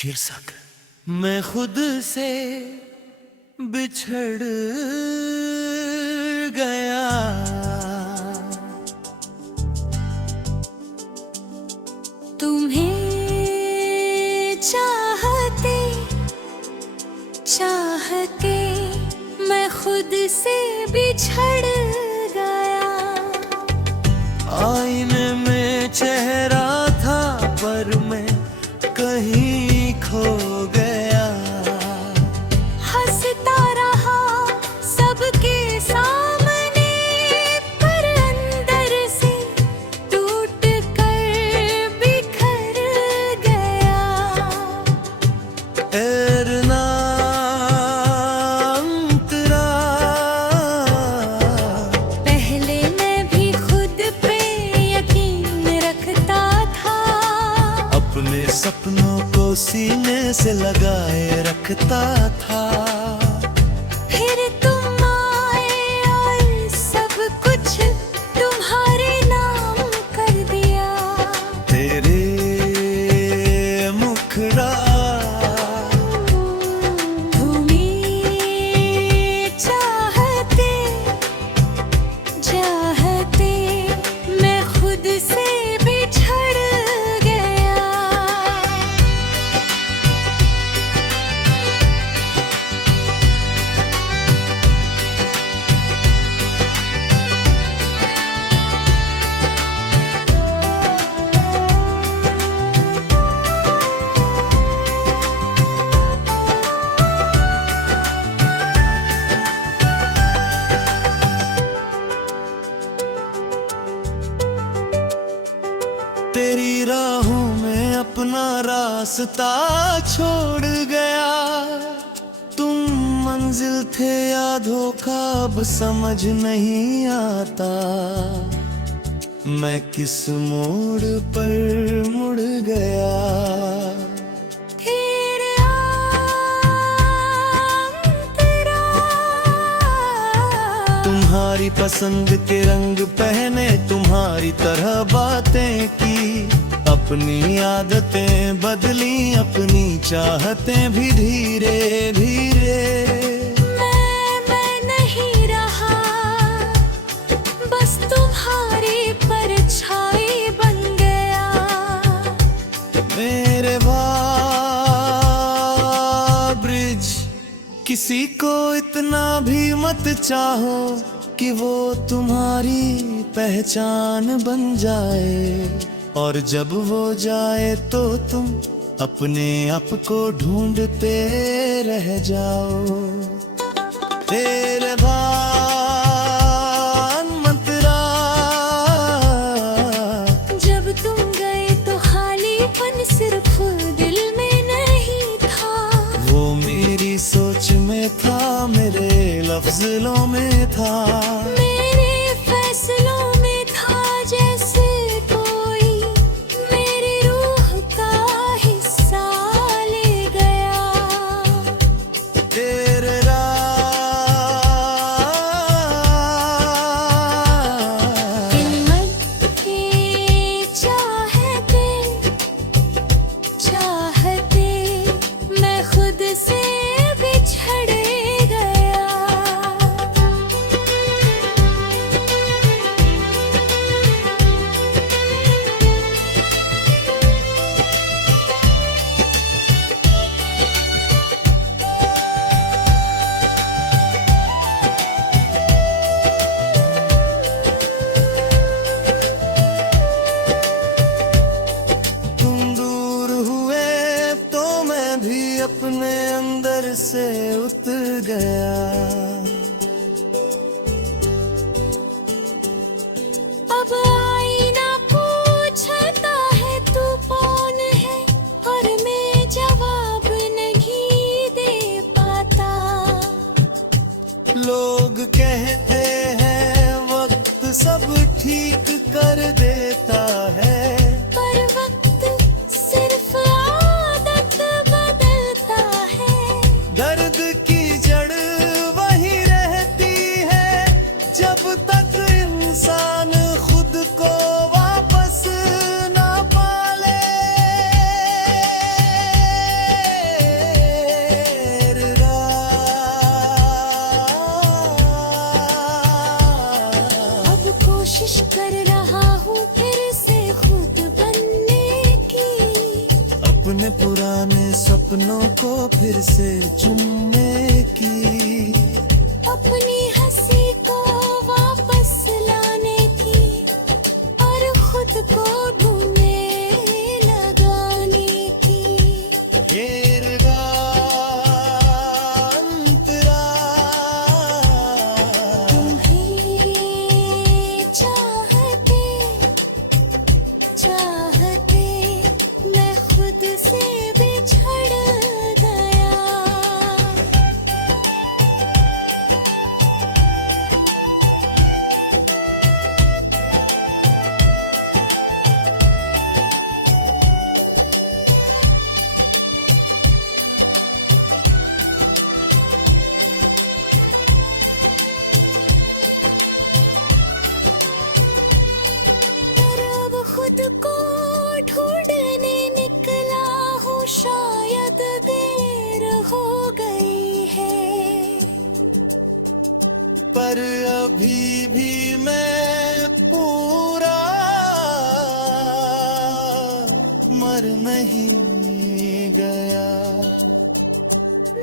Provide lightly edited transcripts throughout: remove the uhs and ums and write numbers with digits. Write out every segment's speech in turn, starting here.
शीर्षक मैं खुद से बिछड़ गया। तुम्हें चाहते चाहते मैं खुद से बिछड़ गया। आईने में चेहरा था पर मैं कहीं खो गया। हंसता रहा सबके सामने पर अंदर से टूट कर बिखर गया। ऐरना अंतरा पहले मैं भी खुद पे यकीन रखता था, अपने सपनों को सीने से लगाए रखता था। फिर तुम आए और सब कुछ तुम्हारे नाम कर दिया। तेरे मुखड़ा तुम्हें चाहते चाहते मैं खुद से बिछड़ गया। तेरी राहों में अपना रास्ता छोड़ गया। तुम मंजिल थे या धोखा अब समझ नहीं आता। मैं किस मोड़ पर मुड़ गया। फिर अंतरा तुम्हारी पसंद के रंग पहने, तुम्हारी तरह बातें की, अपनी आदतें बदली, अपनी चाहतें भी धीरे धीरे। मैं नहीं रहा, बस तुम्हारी परछाई बन गया। मेरे ब्रिज किसी को इतना भी मत चाहो कि वो तुम्हारी पहचान बन जाए, और जब वो जाए तो तुम अपने आप को ढूंढते रह जाओ। तेरे भान मंतरा जब तुम गए तो खालीपन सिर्फ दिल में नहीं था, वो मेरी सोच में था, मेरे लफ्ज़ों में था, मेरे फैसलों में था। जैसे कोई मेरी रूह का हिस्सा ले गया। तेरे हिम्मत के चाहते चाहते मैं खुद से बिछड़ गया। तुम दूर हुए तो मैं भी अपने अंदर से उतर गया। अब आईना पूछता है तू कौन है, और मैं जवाब नहीं दे पाता। लोग कहते हैं वक्त सब ठीक कर देता है, पर वक्त सिर्फ आदत बदलता है। दर्द की जड़ वही अपने पुराने सपनों को फिर से चुनने की, अपनी हंसी को वापस लाने की और खुद को ढूंढने लगाने की। घेरगा अंतरा तुम्हें चाहते चाहते मैं खुद से बिछड़ गया। पर अब खुद को ढूंढने निकला हूँ, शायद देर हो गई है। पर अभी भी मैं पूरा मर नहीं गया।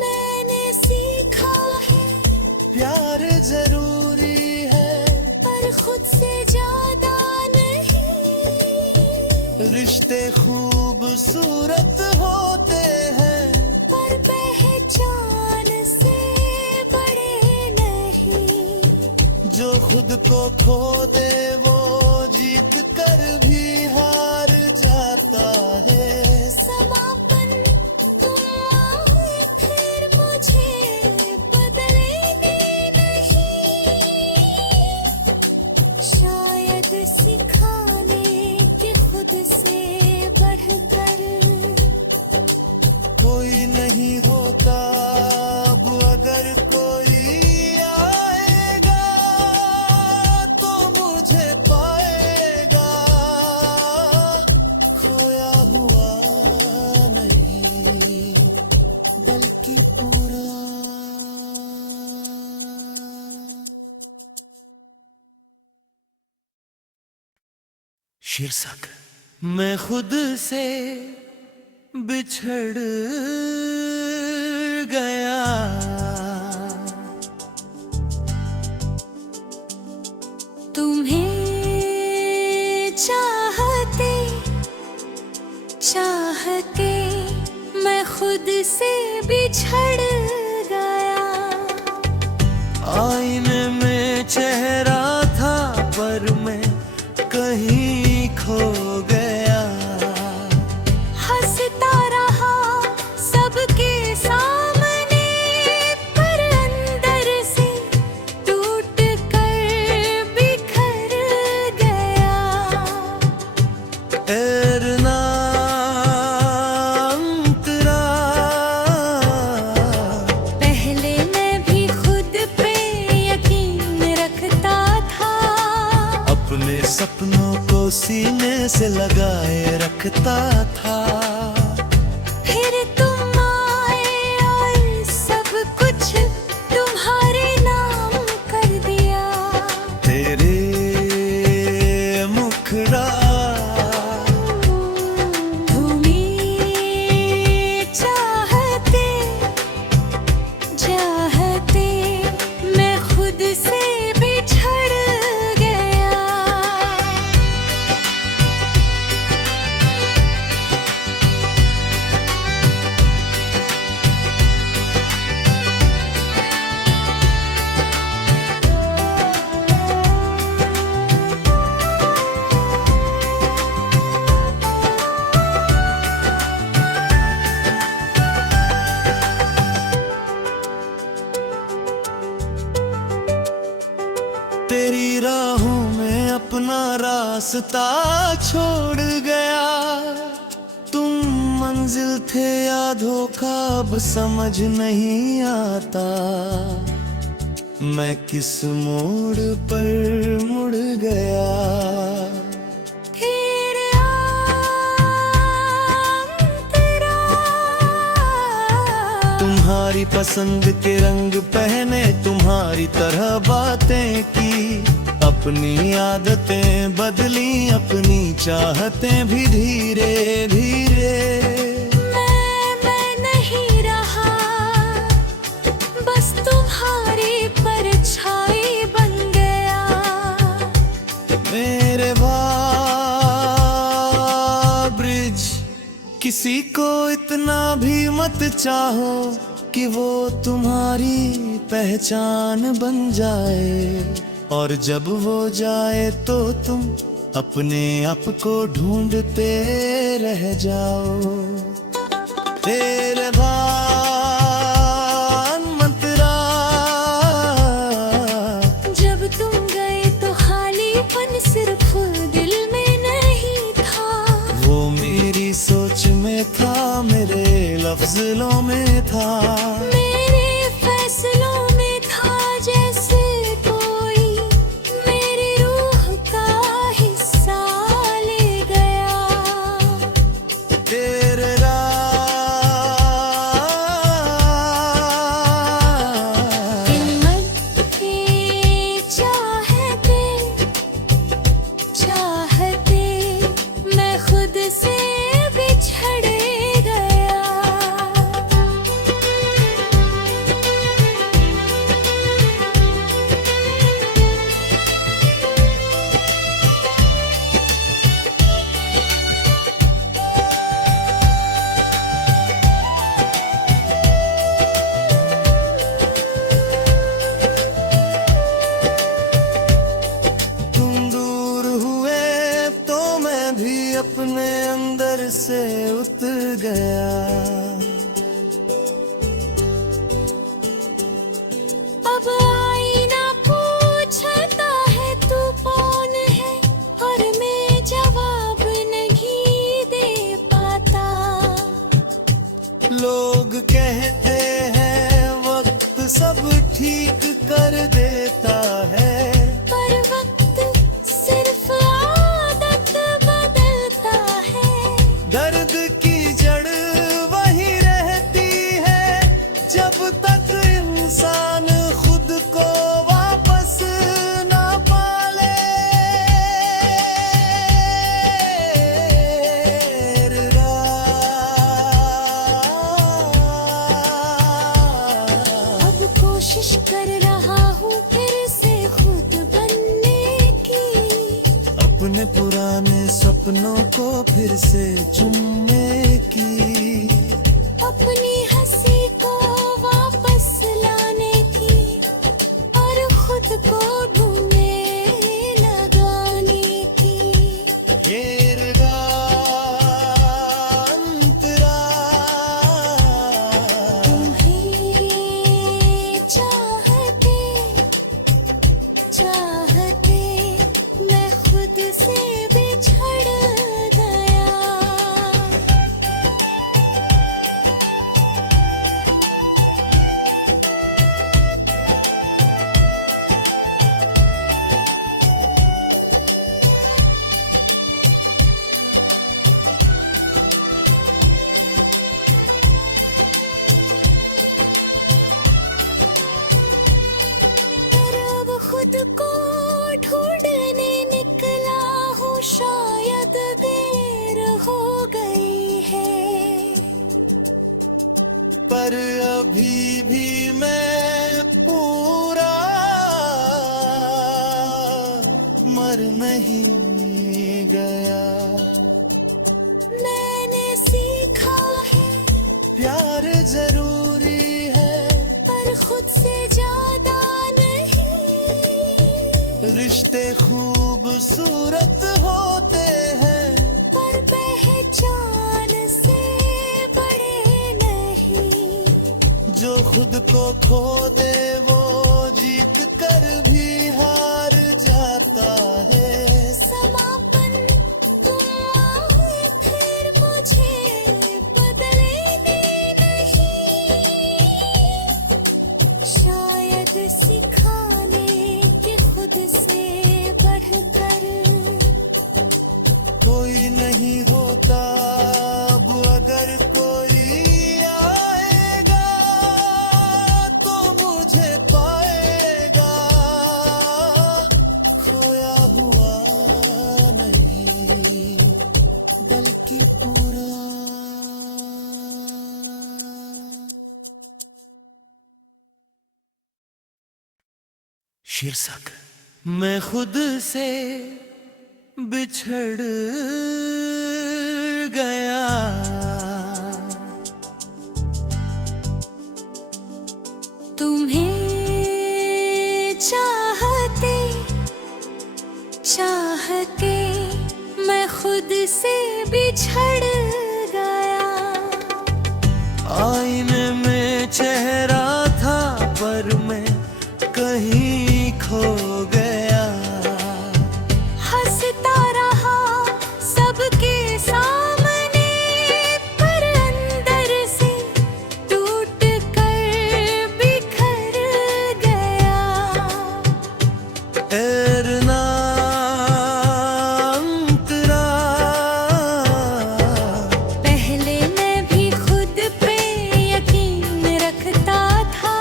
मैंने सीखा है प्यार जरूरी है, पर खुद से ज्यादा नहीं। रिश्ते खूबसूरत होते हैं, पर पहचान से बड़े नहीं। जो खुद को खो दे वो जीत कर भी हार जाता है। समापन तुम आओ फिर मुझे बदलने नहीं, शायद सिखाने के खुद से बढ़कर कोई नहीं होता अब, अगर कोई आएगा तो मुझे पाएगा। खोया हुआ नहीं बल्कि पूरा। शीर्षक मैं खुद से बिछड़ गया। तुम्हें चाहते चाहते मैं खुद से बिछड़ गया। आईने में चेहरा था पर मैं कहीं खो गया। हंसता रहा सबके सामने, पर अंदर से टूट कर बिखर गया। ऐरना अंतरा पहले मैं भी खुद पे यकीन रखता था, अपने सपनों को सीने से लगाए रखता था। फिर तुम आए और सब कुछ तुम्हारे नाम कर दिया। तेरे मुखड़ा तुम्हें चाहते चाहते मैं खुद से बिछड़ गया। तेरी राहों में अपना रास्ता छोड़ गया। तुम मंजिल थे या धोखा अब समझ नहीं आता। मैं किस मोड़ पर मुड़ गया। फिर अंतरा तुम्हारी पसंद के रंग पहने, तुम्हारी तरह बातें की। अपनी आदतें बदली, अपनी चाहतें भी धीरे धीरे। किसी को इतना भी मत चाहो कि वो तुम्हारी पहचान बन जाए, और जब वो जाए तो तुम अपने आप को ढूंढते रह जाओ। तेरे भान मंतरा, जब तुम गए तो खालीपन सिर्फ दिल में नहीं था, वो मेरी सोच में था, मेरे लफ्ज़ों में था, मेरे फैसलों में था। जैसे कोई मेरी रूह का हिस्सा ले गया। तेरे हिम्मत के चाहते चाहते मैं खुद से बिछड़ गया। तुम दूर हुए तो मैं भी अपने अंदर से उतर गया। अब आईना पूछता है तू कौन है, और मैं जवाब नहीं दे पाता। लोग कहते हैं वक्त सब ठीक कर देता है, पर वक्त सिर्फ आदत बदलता है। दर्द की जड़ वही रहती है जब तक इंसान खुद को वापस ना पाले। अब कोशिश कर रहा हूँ फिर से खुद बनने की, अपने पुराने सपनों को फिर से चुनने की, अपनी हंसी को वापस लाने की, और खुद को ढूंढने लगाने की। घेरगा अंतरा, तुम्हें चाहते चाहते मैं खुद से बिछड़ गया। पर अब खुद को ढूंढने निकला हूँ, शायद देर हो गई है। पर अभी भी मैं पूरा मर नहीं गया। मैंने सीखा है प्यार जरूरी है, पर खुद से ज्यादा नहीं। रिश्ते खूबसूरत होते हैं, पर पहचान से बड़े नहीं। जो खुद को खो दे वो जीत कर भी हार जाता है। समापन तुम आओ फिर मुझे बदलने नहीं, शायद सिखाने के खुद से बढ़कर कोई नहीं होता अब, अगर कोई आएगा तो मुझे पाएगा, खोया हुआ नहीं बल्कि पूरा। शीर्षक मैं खुद से बिछड़ गया। तुम्हें चाहते चाहते मैं खुद से बिछड़ गया। आईने में चेहरा था पर मैं कहीं खो गया। हंसता रहा सबके सामने पर अंदर से टूट कर बिखर गया। ऐरना अंतरा, पहले मैं भी खुद पे यकीन रखता था,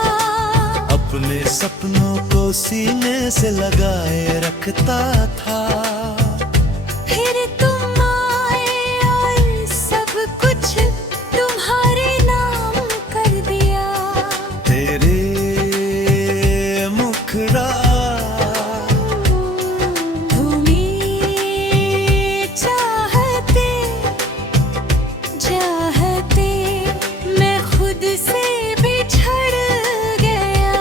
अपने सपनों को सीने से लगाए रखता था। फिर तुम आए और सब कुछ तुम्हारे नाम कर दिया। तेरे मुखड़ा तुम्हें चाहते चाहते मैं खुद से बिछड़ गया।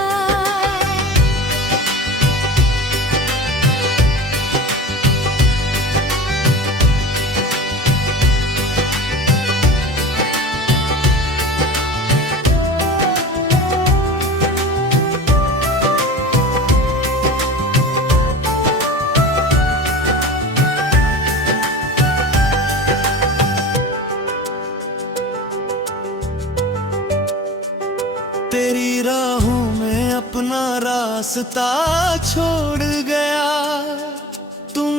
तेरी राहों में अपना रास्ता छोड़ गया। तुम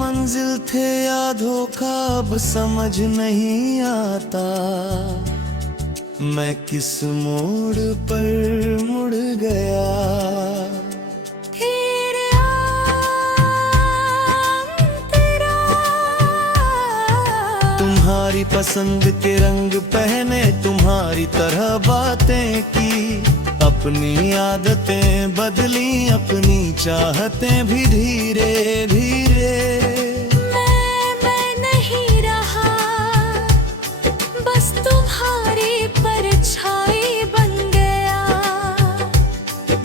मंजिल थे या धोखा अब समझ नहीं आता। मैं किस मोड़ पर मुड़ गया। फिर अंतरा तुम्हारी पसंद के रंग पहने, तुम्हारी तरह बातें की, अपनी आदतें बदली, अपनी चाहतें भी धीरे धीरे। मैं नहीं रहा, बस तुम्हारी परछाई बन गया।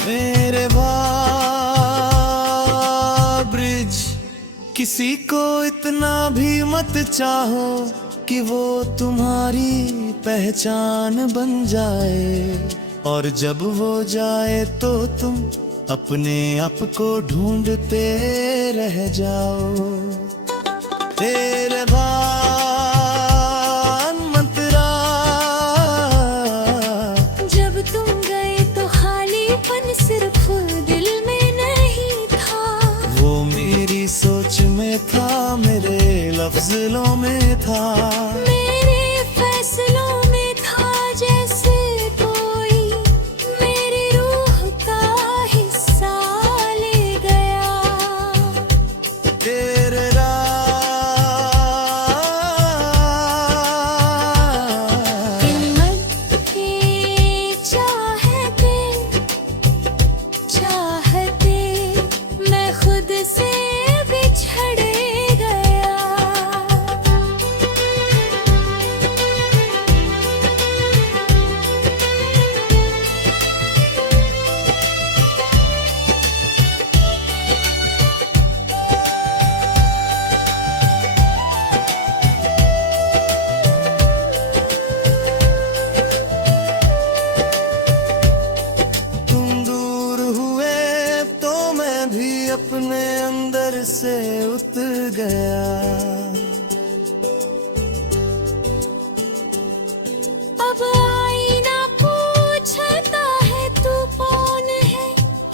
मेरे ब्रिज, किसी को इतना भी मत चाहो कि वो तुम्हारी पहचान बन जाए, और जब वो जाए तो तुम अपने आप को ढूंढते रह जाओ। तेरे भान मंतरा, जब तुम गए तो खालीपन सिर्फ दिल में नहीं था, वो मेरी सोच में था, मेरे लफ्ज़ों में था, मेरे फैसलों में था। जैसे कोई मेरी रूह का हिस्सा ले गया। तेरे हिम्मत के चाहते चाहते मैं खुद से बिछड़ गया। तुम दूर हुए तो मैं भी अपने अंदर से उतर गया। अब आईना पूछता है तू कौन है,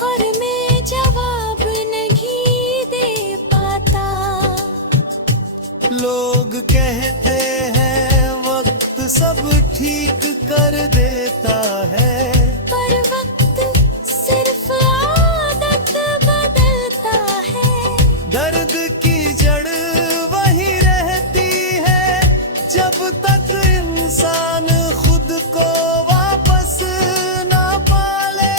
और मैं जवाब नहीं दे पाता। लोग कहते हैं वक्त सब ठीक कर देता है, पर वक्त सिर्फ आदत बदलता है। दर्द की जड़ वही रहती है जब तक इंसान खुद को वापस ना पाले।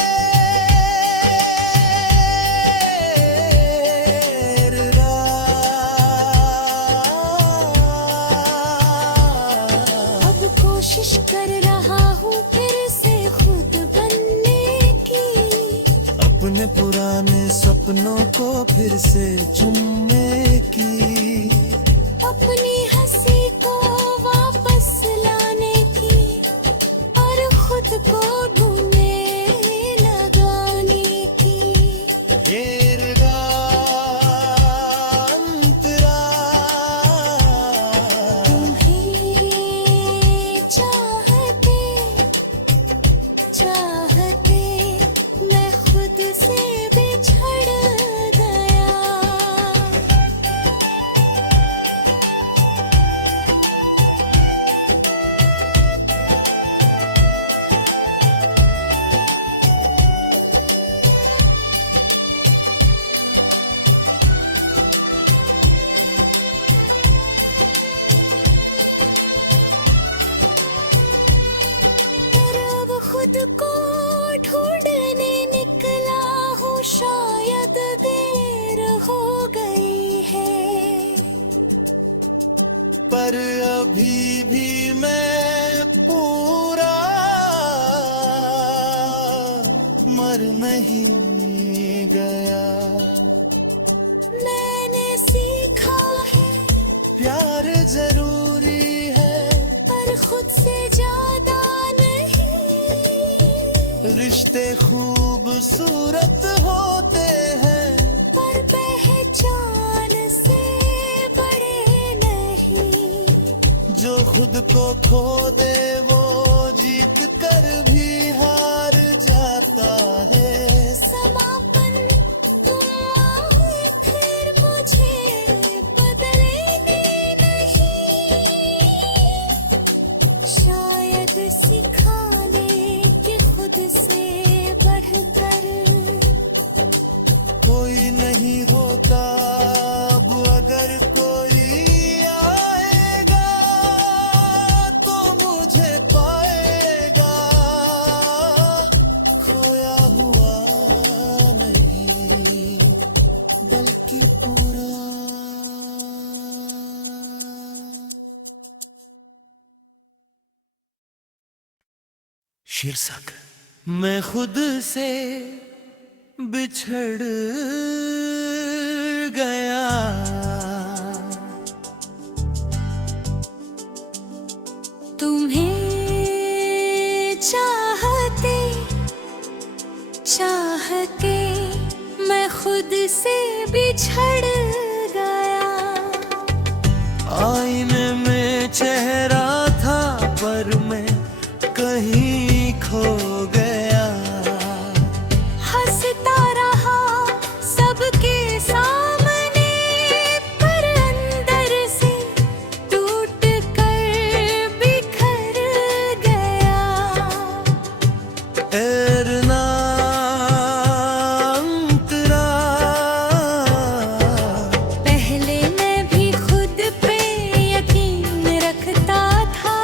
अब कोशिश कर रहा हूँ फिर से खुद बनने अपने पुराने सपनों को फिर से चुनने की, अपनी हंसी को वापस लाने की और खुद को ढूंढने लगाने की। घेरगा अंतराल, तुम्हें चाहते चाहते मैं खुद से बिछड़ गया। पर अब खुद को ढूंढने निकला हूँ, शायद देर हो गई है। पर अभी भी मैं पूरा मर नहीं गया। मैंने सीखा है प्यार जरूरी है, पर खुद से ज्यादा नहीं। रिश्ते खूबसूरत होते हैं, पर पहचान से बड़े नहीं। जो खुद को खो दे वो जीत कर भी हार जाता है। समापन तुम आए फिर मुझे बदलने नहीं। शायद सिखाने के खुद से बढ़कर कोई नहीं होता अब, अगर कोई आएगा तो मुझे पाएगा। खोया हुआ नहीं बल्कि पूरा। शीर्षक मैं खुद से बिछड़ गया। तुम्हें चाहते चाहते मैं खुद से बिछड़ गया। आईने में चेहरा था पर मैं कहीं खो गया। हंसता रहा सबके सामने, पर अंदर से टूट कर बिखर गया। ऐरना अंतराल, पहले मैं भी खुद पे यकीन रखता था,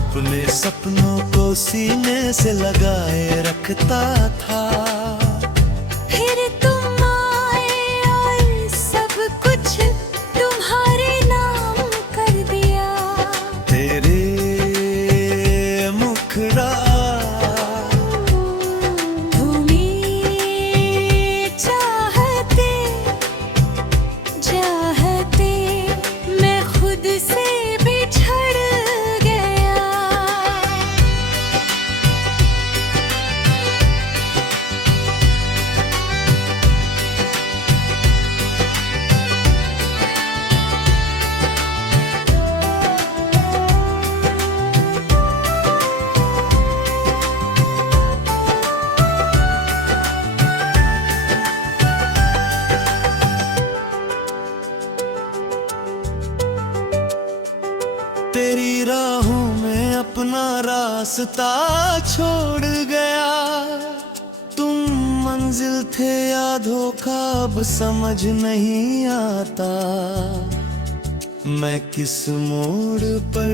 अपने सपनों को सीने से लगाए रखता था। फिर तुम आए और सब कुछ तुम्हारे नाम कर दिया। तेरे मुखड़ा तुम्हें चाहते चाहते मैं खुद से बिछड़ गया। तेरी राहों में अपना रास्ता छोड़ गया। तुम मंजिल थे या धोखा अब समझ नहीं आता। मैं किस मोड़ पर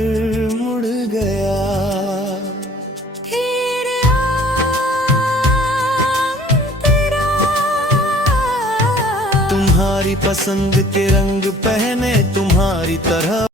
मुड़ गया। फिर अंतरा तुम्हारी पसंद के रंग पहने तुम्हारी तरह